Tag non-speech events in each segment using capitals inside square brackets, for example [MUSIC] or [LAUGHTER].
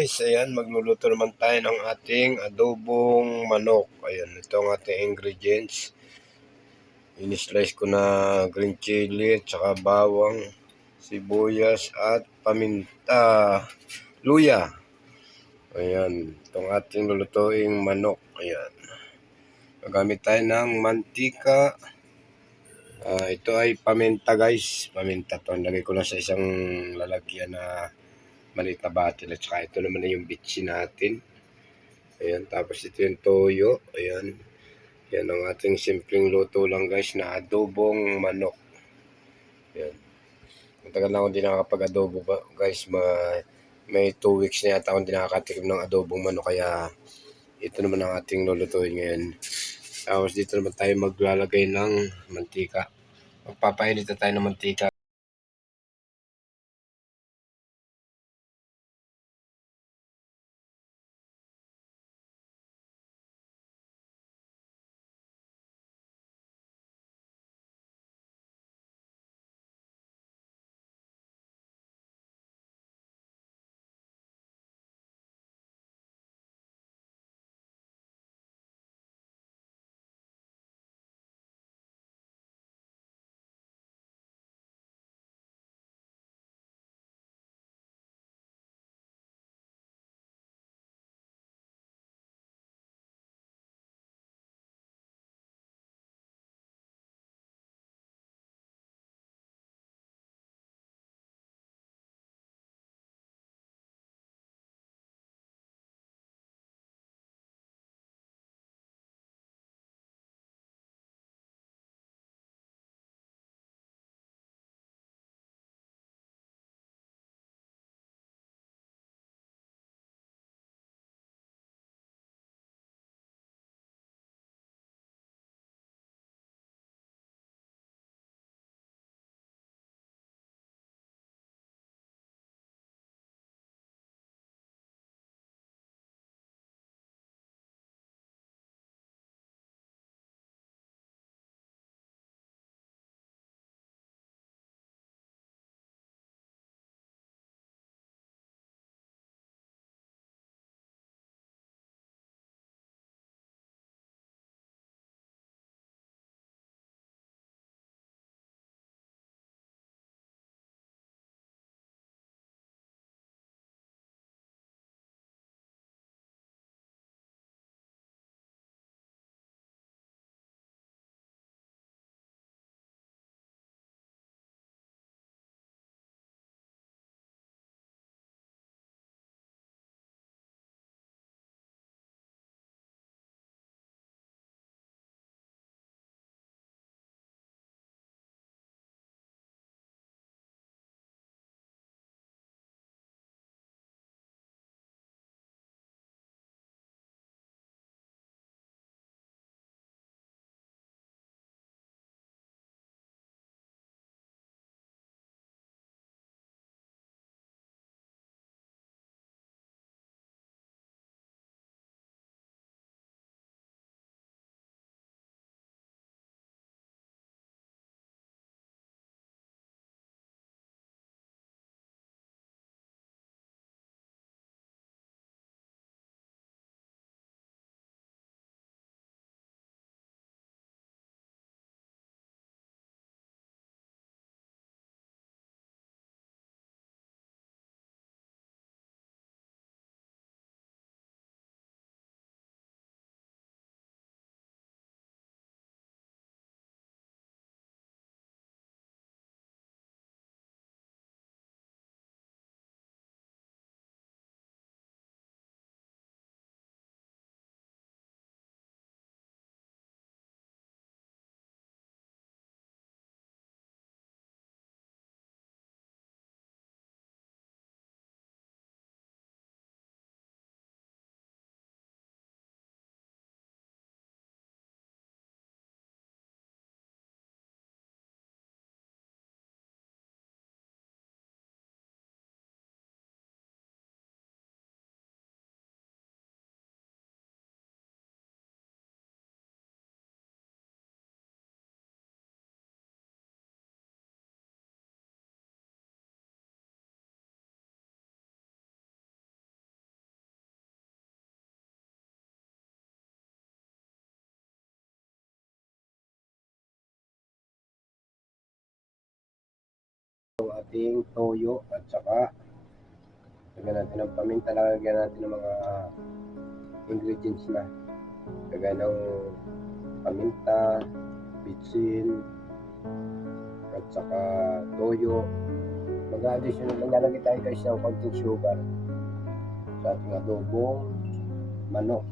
guys, ayan magluluto naman tayo ng ating adobong manok. Ayan, ito ang ating ingredients. In-slice ko na green chili, tsaka bawang, sibuyas at paminta, luya. Ayan, itong ating lulutuing manok. Ayan. Gagamit tayo ng mantika. Ah, ito ay paminta guys. Paminta to. Lagay ko lang sa isang lalagyan na maliit na batil at saka ito naman na yung bitsi natin. Ayan, tapos ito yung toyo. Ayan. Yan ang ating simpleng luto lang guys na adobong manok. Ayan. Matagal na ako hindi nakakapag-adobo guys. Ma may 2 weeks na yata akong hindi nakakatikim ng adobong manok kaya ito naman ang ating lulutuin ngayon. Tapos dito naman tayo maglalagay ng mantika. Magpapainit tayo ng mantika. Ating toyo at saka lagyan natin ng paminta, lagyan natin ng mga ingredients na. Lagyan ng paminta, bitsin, at saka toyo. Mag-additional, maglalagay tayo guys ng konting sugar sa ating adobong manok.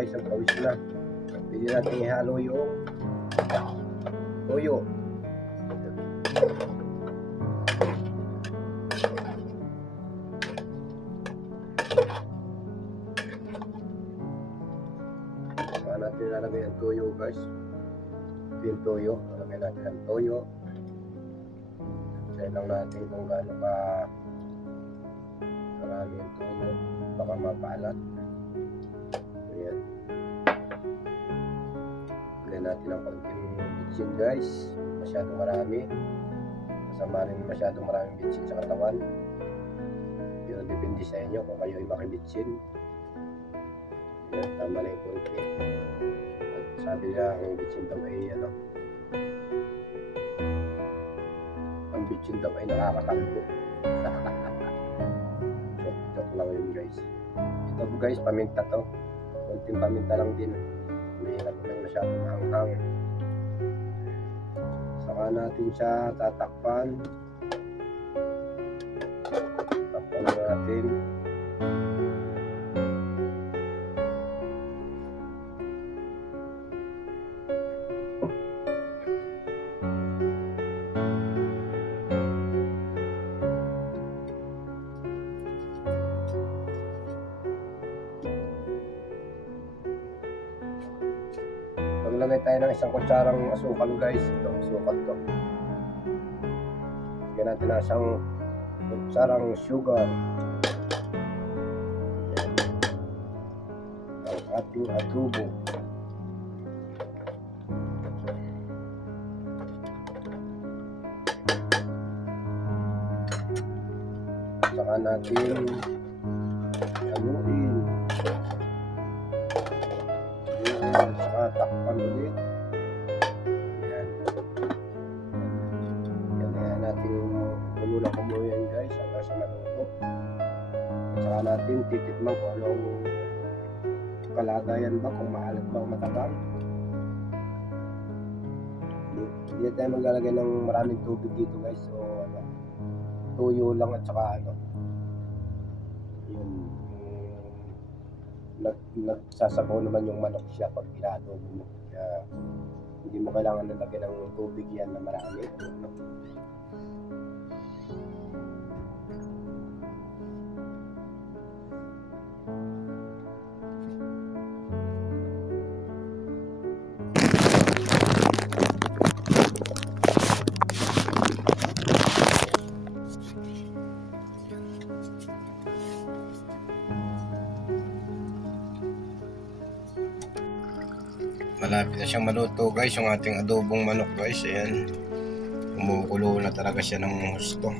Manok guys. Nagpawis na. Pwede natin ihalo yung toyo. Saka natin lalagay ang toyo guys. Ito yung toyo. Lalagay natin ang toyo. Check lang natin kung gaano ka marami yung toyo. Baka mapalat. Natin ang konting bitsin guys. Masyadong marami. Kasama rin masyadong maraming bitsin sa katawan. Yun, depende sa inyo kung kayo ay makibitsin. Ayan, tama na yung konti. Sabi niya, ang bitsin daw ay ano, ang bitsin daw ay nakakatalbo. [LAUGHS] joke, joke lang yun guys. Ito guys, paminta to. Konting paminta lang din. Naman masyadong hanghang. Saka natin siya tatakpan. Takpan na natin. Ng isang kutsarang asukal guys. Ito, asukal to. Lagyan natin ng isang kutsarang sugar. Ang ating adobo. Saka natin Saka natin titikman kung anong kalagayan ba, kung maalat ba o matabang. Hindi, hindi tayo maglalagay ng maraming tubig dito guys. So ano, tuyo lang at saka ano. Yun. Nag, nagsasabaw naman yung manok siya pag inadobo mo. Kaya hindi mo kailangan nalagyan ng tubig yan na marami. Siyang maluto guys, yung ating adobong manok guys. Ayan. Kumukulo na talaga siya ng gusto.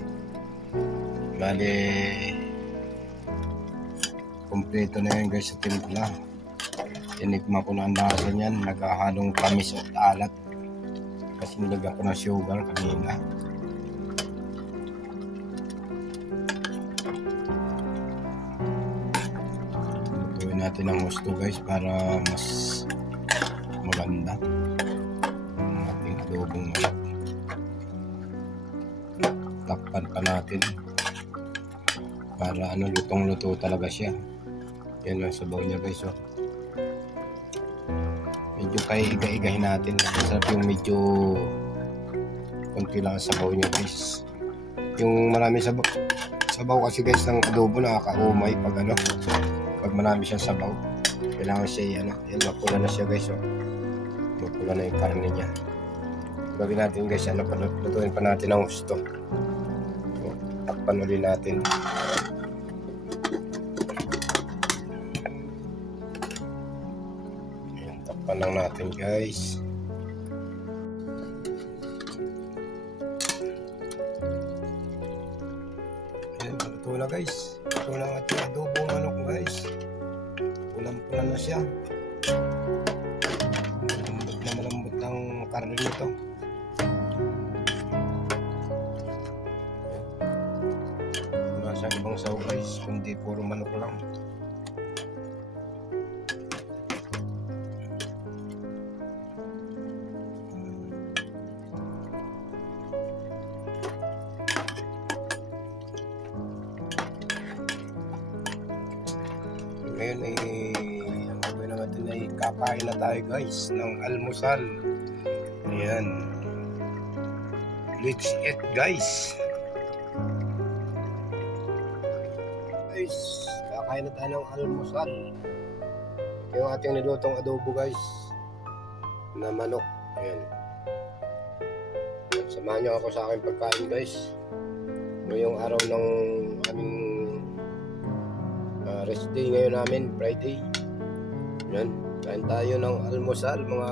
Bali, kompleto na yan guys sa timpla. Tinikma ko na ang lasa niyan. Naghahalong kamis at alat. Kasi nilagyan ko ng sugar kanina. Natin ang gusto guys para mas maganda ang ating adobong manok. Takpan pa natin para ano lutong-luto talaga siya. Yan ang sabaw niya guys oh. Medyo kay iga-igahin natin. Masarap yung medyo konti lang ang sabaw niya guys. Yung marami sabaw sabaw kasi guys ng adobo nakakaumay pag ano pag marami siyang sabaw kailangan siya ano yan mapula na siya guys oh mapula na yung karne niya. Gawin natin guys ano lutuin pa natin ang gusto takpan ulit natin. Ayan, takpan lang natin guys. Ayan, luto na guys. Luto na ang ating adobo manok guys. Pulang-pula na siya karne nito. Wala siyang ibang saw guys, kundi puro manok lang. Ngayon ay ang gagawin natin ay kakain na tayo guys ng almusal. Let's eat guys. Guys, kakain na tayo ng almusal. Yung ating nilutong adobo guys. Na manok. Ayan. Samahan niyo ako sa aking pagkain guys. Ngayong araw ng aming uh, rest day ngayon namin, Friday. Yan, kain tayo ng almusal, mga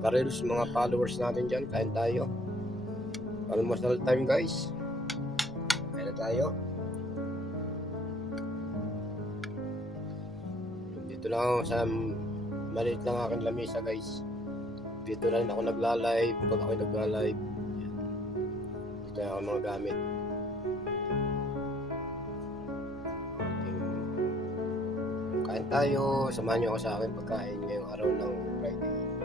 karels, mga followers natin dyan, kain tayo. Almusal time guys. Kain na tayo. Dito lang ako sa maliit lang aking lamesa guys. Dito lang ako nagla-live, pag ako nagla-live. Dito ako mga gamit. Kain tayo. Samahan niyo ako sa akin pagkain ngayong araw ng Friday.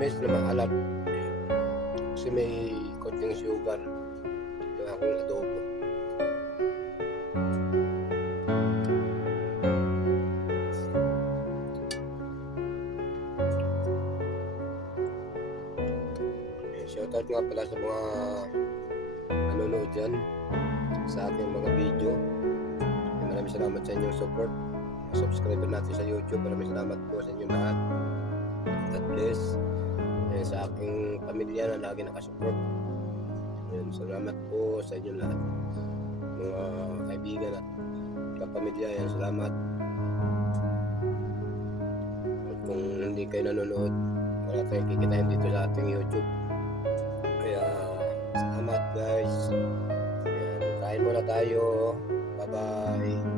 Matamis-tamis na maalat. Kasi may konting sugar. Yung aking adobo. Eh, Shoutout nga pala sa mga nanonood dyan sa ating mga video. Maraming salamat sa inyong support subscriber natin sa YouTube. Maraming salamat po sa inyo lahat. God bless. Eh, sa aking pamilya na lagi nakasupport. Ayun, salamat po sa inyo lahat. Mga kaibigan at kapamilya, yan, salamat. At kung hindi kayo nanonood, wala tayong kikitain dito sa ating YouTube. Kaya, salamat guys. Ayan, kain muna tayo. Bye-bye.